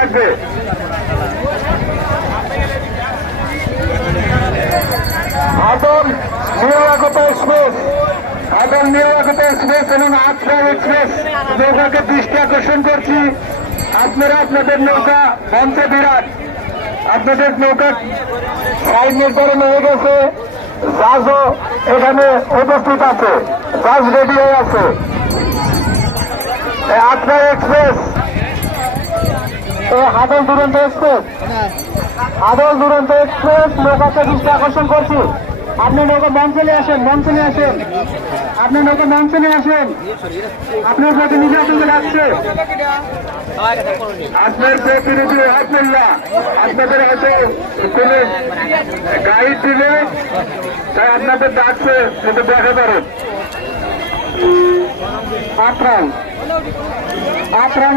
থাকবে। আদম নিরাপত্তা এক্সপ্রেস আদম নিরাপত্তা এক্সপ্রেস এবং আত্রা এক্সপ্রেস। নৌকাকে দৃষ্টি আকর্ষণ করছি। আপনারা আপনাদের নৌকা মঞ্চে বিরাট। আপনাদের নৌকা সাইড নির্ধারণ হয়ে গেছে। জাহাজও এখানে উপস্থিত আছে। জাহাজ রেডি হয়ে আছে। আত্রা এক্সপ্রেস। হাদল দুরন্ত এক্সপ্রেস। আদল দুরন্ত এক্সপ্রেস, নৌকাকে দৃষ্টি আকর্ষণ করছি। আপনি নৌকা মঞ্চে নিয়ে আসেন, মঞ্চে নিয়ে আসেন। আপনি নৌকা মঞ্চে নিয়ে আসেন। আপনার প্রতিনিধি আপনাকে ডাকছে আপনার প্রতিনিধি হাতমুল্লাহ আপনাদের হয়তো কোনো গাইড দিলে তাই আপনাদের ডাকছে, কিন্তু দেখা করেন আফরান। আফরান